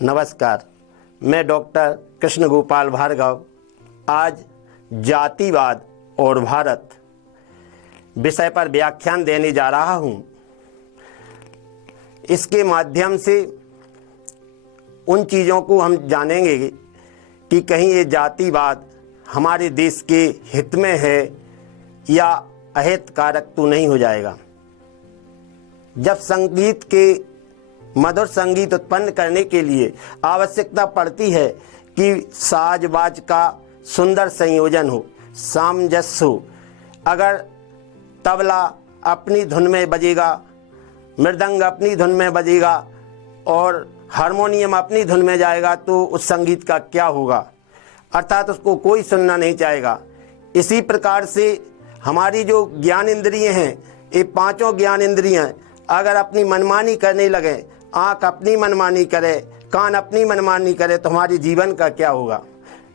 नमस्कार, मैं डॉक्टर कृष्ण गोपाल भार्गव आज जातिवाद और भारत विषय पर व्याख्यान देने जा रहा हूं। इसके माध्यम से उन चीज़ों को हम जानेंगे कि कहीं ये जातिवाद हमारे देश के हित में है या अहितकारक तो नहीं हो जाएगा। जब संगीत के मधुर संगीत उत्पन्न करने के लिए आवश्यकता पड़ती है कि साज बाज का सुंदर संयोजन हो, सामंजस्य हो। अगर तबला अपनी धुन में बजेगा, मृदंग अपनी धुन में बजेगा और हारमोनियम अपनी धुन में जाएगा तो उस संगीत का क्या होगा, अर्थात उसको कोई सुनना नहीं चाहेगा। इसी प्रकार से हमारी जो ज्ञान इंद्रियाँ हैं, ये पांचों ज्ञान इंद्रियाँ अगर अपनी मनमानी करने लगे, आँख अपनी मनमानी करे, कान अपनी मनमानी करे, तो हमारे जीवन का क्या होगा।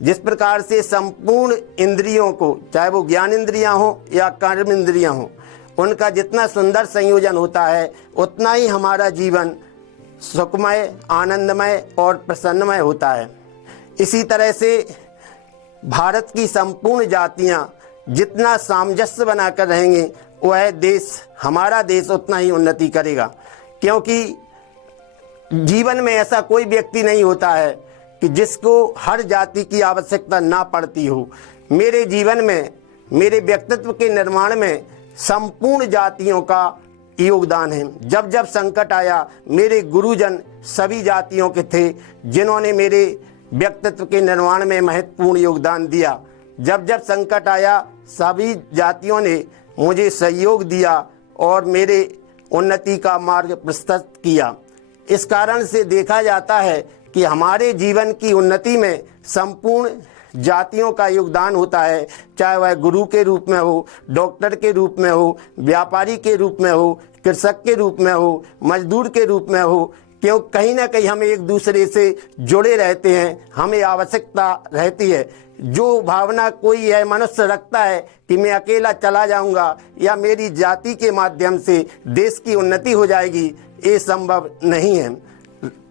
जिस प्रकार से संपूर्ण इंद्रियों को, चाहे वो ज्ञान इंद्रियां हो या कर्म इंद्रियां हो, उनका जितना सुंदर संयोजन होता है उतना ही हमारा जीवन सुखमय, आनंदमय और प्रसन्नमय होता है। इसी तरह से भारत की संपूर्ण जातियां जितना सामंजस्य बनाकर रहेंगे, वह देश, हमारा देश उतना ही उन्नति करेगा। क्योंकि जीवन में ऐसा कोई व्यक्ति नहीं होता है कि जिसको हर जाति की आवश्यकता ना पड़ती हो। मेरे जीवन में, मेरे व्यक्तित्व के निर्माण में संपूर्ण जातियों का योगदान है। जब जब संकट आया, मेरे गुरुजन सभी जातियों के थे जिन्होंने मेरे व्यक्तित्व के निर्माण में महत्वपूर्ण योगदान दिया। जब जब संकट आया, सभी जातियों ने मुझे सहयोग दिया और मेरे उन्नति का मार्ग प्रशस्त किया। इस कारण से देखा जाता है कि हमारे जीवन की उन्नति में संपूर्ण जातियों का योगदान होता है, चाहे वह गुरु के रूप में हो, डॉक्टर के रूप में हो, व्यापारी के रूप में हो, कृषक के रूप में हो, मजदूर के रूप में हो। क्यों, कहीं ना कहीं हम एक दूसरे से जुड़े रहते हैं, हमें आवश्यकता रहती है। जो भावना कोई है मनुष्य रखता है कि मैं अकेला चला जाऊंगा या मेरी जाति के माध्यम से देश की उन्नति हो जाएगी, ये संभव नहीं है।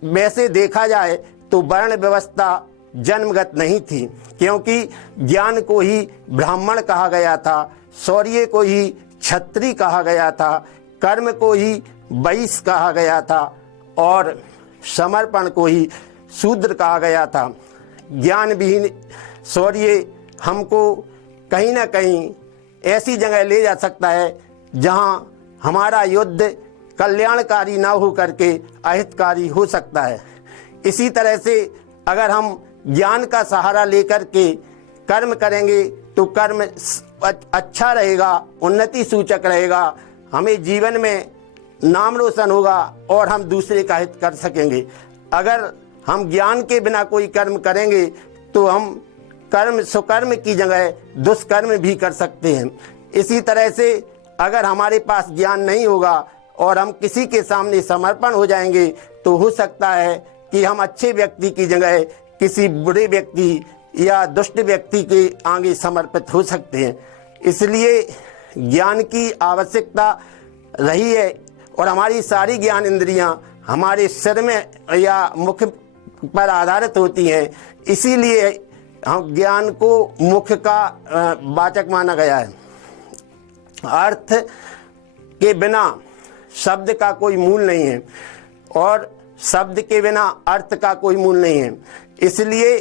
वैसे देखा जाए तो वर्ण व्यवस्था जन्मगत नहीं थी, क्योंकि ज्ञान को ही ब्राह्मण कहा गया था, शौर्य को ही क्षत्रिय कहा गया था, कर्म को ही वैश्य कहा गया था और समर्पण को ही शूद्र कहा गया था। ज्ञान विहीन शौर्य हमको कहीं ना कहीं ऐसी जगह ले जा सकता है जहां हमारा युद्ध कल्याणकारी ना हो करके अहितकारी हो सकता है। इसी तरह से अगर हम ज्ञान का सहारा लेकर के कर्म करेंगे तो कर्म अच्छा रहेगा, उन्नति सूचक रहेगा, हमें जीवन में नाम रोशन होगा और हम दूसरे का हित कर सकेंगे। अगर हम ज्ञान के बिना कोई कर्म करेंगे तो हम कर्म सुकर्म की जगह दुष्कर्म भी कर सकते हैं। इसी तरह से अगर हमारे पास ज्ञान नहीं होगा और हम किसी के सामने समर्पण हो जाएंगे तो हो सकता है कि हम अच्छे व्यक्ति की जगह किसी बुरे व्यक्ति या दुष्ट व्यक्ति के आगे समर्पित हो सकते हैं। इसलिए ज्ञान की आवश्यकता रही है और हमारी सारी ज्ञान इंद्रियां हमारे सिर में या मुख पर आधारित होती हैं। इसीलिए हम ज्ञान को मुख का वाचक माना गया है। अर्थ के बिना शब्द का कोई मूल नहीं है और शब्द के बिना अर्थ का कोई मूल नहीं है। इसलिए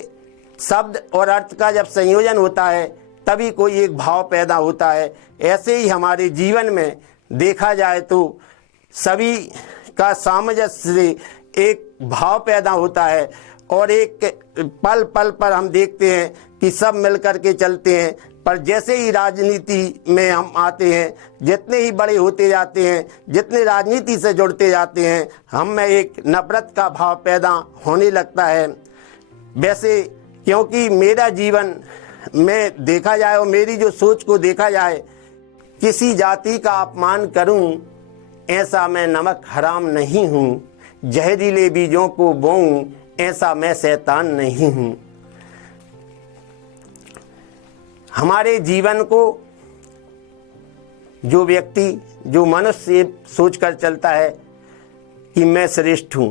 शब्द और अर्थ का जब संयोजन होता है तभी कोई एक भाव पैदा होता है। ऐसे ही हमारे जीवन में देखा जाए तो सभी का सामंजस्य से एक भाव पैदा होता है और एक पल पल पर हम देखते हैं कि सब मिलकर के चलते हैं। पर जैसे ही राजनीति में हम आते हैं, जितने ही बड़े होते जाते हैं, जितने राजनीति से जुड़ते जाते हैं, हम में एक नफरत का भाव पैदा होने लगता है। वैसे क्योंकि मेरा जीवन में देखा जाए और मेरी जो सोच को देखा जाए, किसी जाति का अपमान करूं ऐसा मैं नमक हराम नहीं हूं, जहरीले बीजों को बोऊं ऐसा मैं शैतान नहीं हूं। हमारे जीवन को जो व्यक्ति, जो मनुष्य सोच कर चलता है कि मैं श्रेष्ठ हूँ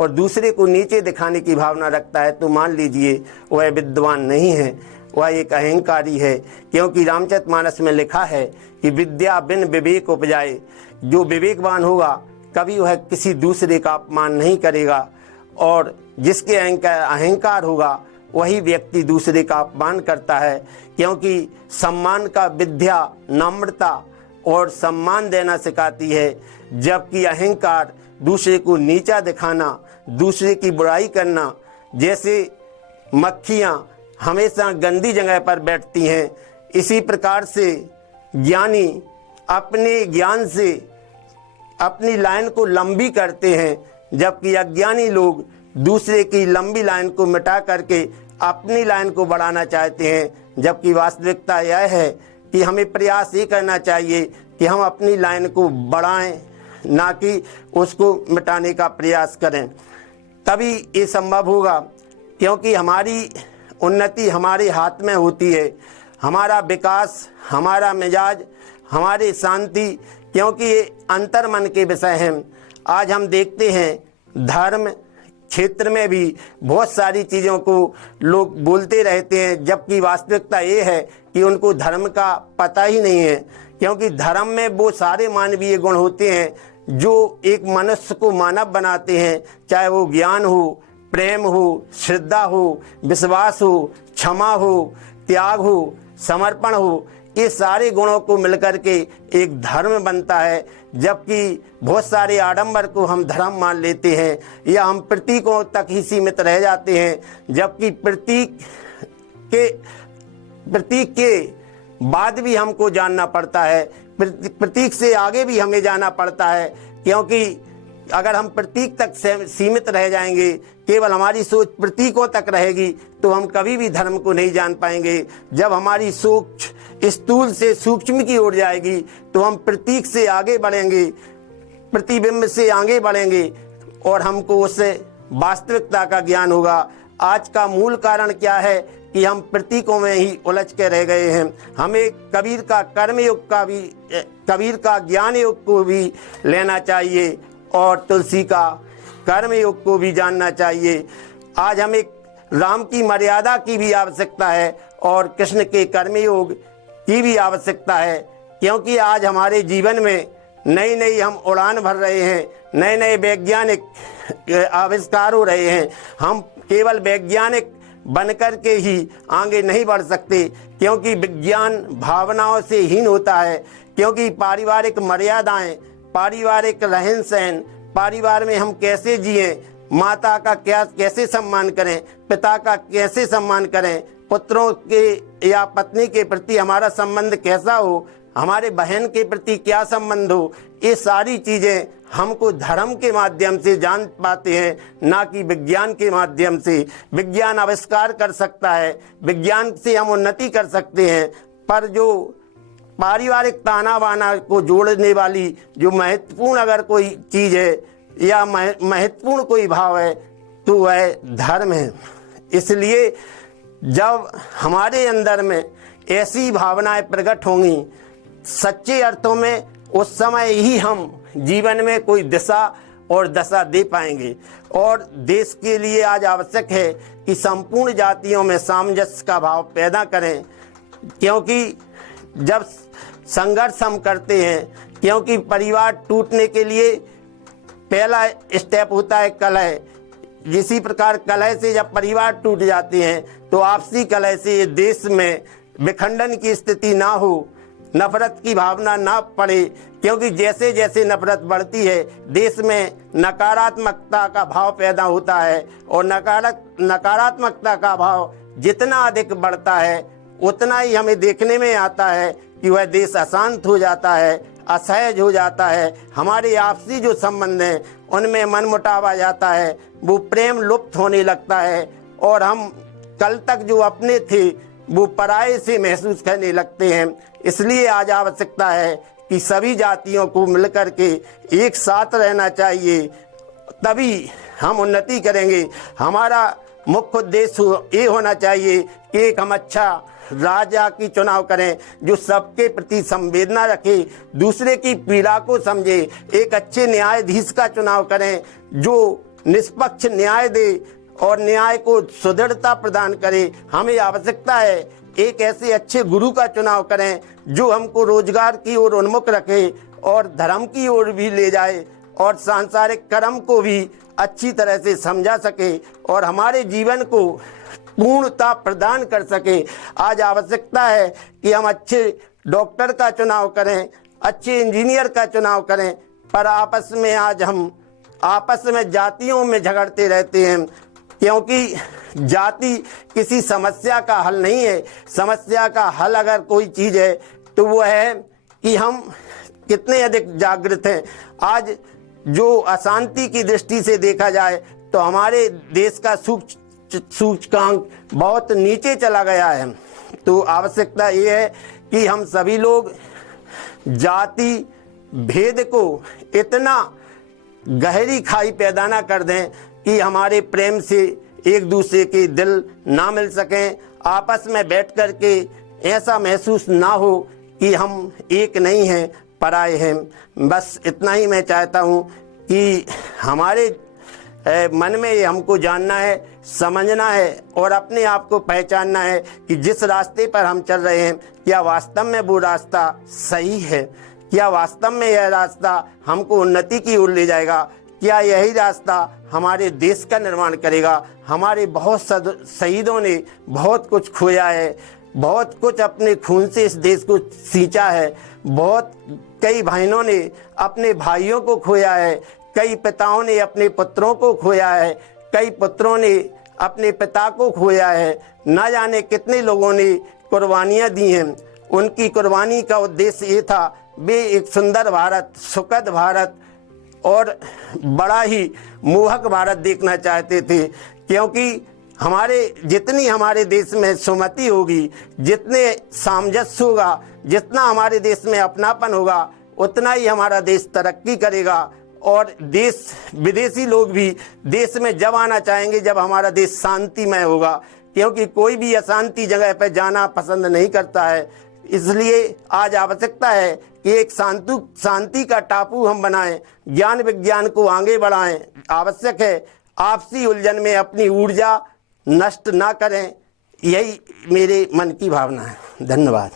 और दूसरे को नीचे दिखाने की भावना रखता है तो मान लीजिए वह विद्वान नहीं है, वह एक अहंकारी है। क्योंकि रामचरितमानस में लिखा है कि विद्या बिन विवेक उपजाए। जो विवेकवान होगा कभी वह किसी दूसरे का अपमान नहीं करेगा, और जिसके अहंकार होगा वही व्यक्ति दूसरे का अपमान करता है। क्योंकि सम्मान का विद्या नम्रता और सम्मान देना सिखाती है, जबकि अहंकार दूसरे को नीचा दिखाना, दूसरे की बुराई करना। जैसे मक्खियाँ हमेशा गंदी जगह पर बैठती हैं, इसी प्रकार से ज्ञानी अपने ज्ञान से अपनी लाइन को लंबी करते हैं, जबकि अज्ञानी लोग दूसरे की लंबी लाइन को मिटा करके अपनी लाइन को बढ़ाना चाहते हैं। जबकि वास्तविकता यह है कि हमें प्रयास ये करना चाहिए कि हम अपनी लाइन को बढ़ाएं, ना कि उसको मिटाने का प्रयास करें। तभी ये संभव होगा, क्योंकि हमारी उन्नति हमारे हाथ में होती है, हमारा विकास, हमारा मिजाज, हमारी शांति, क्योंकि ये अंतर्मन के विषय हैं। आज हम देखते हैं धर्म क्षेत्र में भी बहुत सारी चीज़ों को लोग बोलते रहते हैं, जबकि वास्तविकता ये है कि उनको धर्म का पता ही नहीं है। क्योंकि धर्म में वो सारे मानवीय गुण होते हैं जो एक मनुष्य को मानव बनाते हैं, चाहे वो ज्ञान हो, प्रेम हो, श्रद्धा हो, विश्वास हो, क्षमा हो, त्याग हो, समर्पण हो। ये सारे गुणों को मिलकर के एक धर्म बनता है। जबकि बहुत सारे आडंबर को हम धर्म मान लेते हैं या हम प्रतीकों तक ही सीमित रह जाते हैं, जबकि प्रतीक के बाद भी हमको जानना पड़ता है, प्रतीक से आगे भी हमें जाना पड़ता है। क्योंकि अगर हम प्रतीक तक सीमित रह जाएंगे, केवल हमारी सोच प्रतीकों तक रहेगी, तो हम कभी भी धर्म को नहीं जान पाएंगे। जब हमारी सोच स्थूल से सूक्ष्म की ओर जाएगी तो हम प्रतीक से आगे बढ़ेंगे, प्रतिबिंब से आगे बढ़ेंगे, और हमको उससे वास्तविकता का ज्ञान होगा। आज का मूल कारण क्या है कि हम प्रतीकों में ही उलझ के रह गए हैं। हमें कबीर का कर्मयोग का भी, कबीर का ज्ञान योग को भी लेना चाहिए और तुलसी का कर्मयोग को भी जानना चाहिए। आज हमें राम की मर्यादा की भी आवश्यकता है और कृष्ण के कर्मयोग की भी आवश्यकता है। क्योंकि आज हमारे जीवन में नई नई हम उड़ान भर रहे हैं, नए नए वैज्ञानिक आविष्कार हो रहे हैं। हम केवल वैज्ञानिक बनकर के ही आगे नहीं बढ़ सकते, क्योंकि विज्ञान भावनाओं से हीन होता है। क्योंकि पारिवारिक मर्यादाएं, पारिवारिक रहन सहन, परिवार में हम कैसे जिएं, माता का कैसे सम्मान करें, पिता का कैसे सम्मान करें, पुत्रों के या पत्नी के प्रति हमारा संबंध कैसा हो, हमारे बहन के प्रति क्या संबंध हो, ये सारी चीज़ें हमको धर्म के माध्यम से जान पाते हैं, ना कि विज्ञान के माध्यम से। विज्ञान आविष्कार कर सकता है, विज्ञान से हम उन्नति कर सकते हैं, पर जो पारिवारिक ताना बाना को जोड़ने वाली जो महत्वपूर्ण अगर कोई चीज़ है या महत्वपूर्ण कोई भाव है तो वह धर्म है। इसलिए जब हमारे अंदर में ऐसी भावनाएं प्रकट होंगी सच्चे अर्थों में, उस समय ही हम जीवन में कोई दिशा और दशा दे पाएंगे। और देश के लिए आज आवश्यक है कि संपूर्ण जातियों में सामंजस्य का भाव पैदा करें। क्योंकि जब संघर्ष हम करते हैं, क्योंकि परिवार टूटने के लिए पहला स्टेप होता है कलह। इसी प्रकार कलह से जब परिवार टूट जाते हैं तो आपसी कलह से देश में विखंडन की स्थिति ना हो, नफरत की भावना ना पड़े। क्योंकि जैसे जैसे नफरत बढ़ती है देश में नकारात्मकता का भाव पैदा होता है, और नकारात्मकता का भाव जितना अधिक बढ़ता है उतना ही हमें देखने में आता है कि वह देश अशांत हो जाता है, असहज हो जाता है। हमारे आपसी जो संबंध हैं उनमें मनमुटाव आ जाता है, वो प्रेम लुप्त होने लगता है, और हम कल तक जो अपने थे वो पराये से महसूस करने लगते हैं। इसलिए आज आवश्यकता है कि सभी जातियों को मिलकर के एक साथ रहना चाहिए, तभी हम उन्नति करेंगे। हमारा मुख्य उद्देश्य ये होना चाहिए कि एक हम अच्छा राजा की चुनाव करें जो सबके प्रति संवेदना रखे, दूसरे की पीड़ा को समझे। एक अच्छे न्यायाधीश का चुनाव करें जो निष्पक्ष न्याय दे और न्याय को सुदृढ़ता प्रदान करे। हमें आवश्यकता है एक ऐसे अच्छे गुरु का चुनाव करें जो हमको रोजगार की ओर उन्मुख रखे और धर्म की ओर भी ले जाए और सांसारिक कर्म को भी अच्छी तरह से समझा सके और हमारे जीवन को पूर्णता प्रदान कर सके। आज आवश्यकता है कि हम अच्छे डॉक्टर का चुनाव करें, अच्छे इंजीनियर का चुनाव करें, पर आपस में आज हम आपस में जातियों में झगड़ते रहते हैं, क्योंकि जाति किसी समस्या का हल नहीं है। समस्या का हल अगर कोई चीज़ है तो वो है कि हम कितने अधिक जागृत हैं। आज जो अशांति की दृष्टि से देखा जाए तो हमारे देश का सूचकांक बहुत नीचे चला गया है। तो आवश्यकता ये है कि हम सभी लोग जाति भेद को इतना गहरी खाई पैदा ना कर दें कि हमारे प्रेम से एक दूसरे के दिल ना मिल सकें। आपस में बैठ कर के ऐसा महसूस ना हो कि हम एक नहीं हैं, पराए हैं। बस इतना ही मैं चाहता हूँ कि हमारे मन में ये हमको जानना है, समझना है और अपने आप को पहचानना है कि जिस रास्ते पर हम चल रहे हैं क्या वास्तव में वो रास्ता सही है, क्या वास्तव में यह रास्ता हमको उन्नति की ओर ले जाएगा, क्या यही रास्ता हमारे देश का निर्माण करेगा। हमारे बहुत शहीदों ने बहुत कुछ खोया है, बहुत कुछ अपने खून से इस देश को सींचा है। बहुत कई बहनों ने अपने भाइयों को खोया है, कई पिताओं ने अपने पुत्रों को खोया है, कई पुत्रों ने अपने पिता को खोया है। न जाने कितने लोगों ने कुर्बानियाँ दी हैं। उनकी कुर्बानी का उद्देश्य ये था, वे एक सुंदर भारत, सुखद भारत और बड़ा ही मोहक भारत देखना चाहते थे, क्योंकि जितनी हमारे देश में सुमति होगी, जितने सामंजस्य होगा, जितना हमारे देश में अपनापन होगा, उतना ही हमारा देश तरक्की करेगा और देश विदेशी लोग भी देश में जब आना चाहेंगे जब हमारा देश शांतिमय होगा, क्योंकि कोई भी अशांति जगह पर जाना पसंद नहीं करता है। इसलिए आज आवश्यकता है कि एक शांति का टापू हम बनाएं, ज्ञान विज्ञान को आगे बढ़ाएं। आवश्यक है आपसी उलझन में अपनी ऊर्जा नष्ट ना करें। यही मेरे मन की भावना है। धन्यवाद।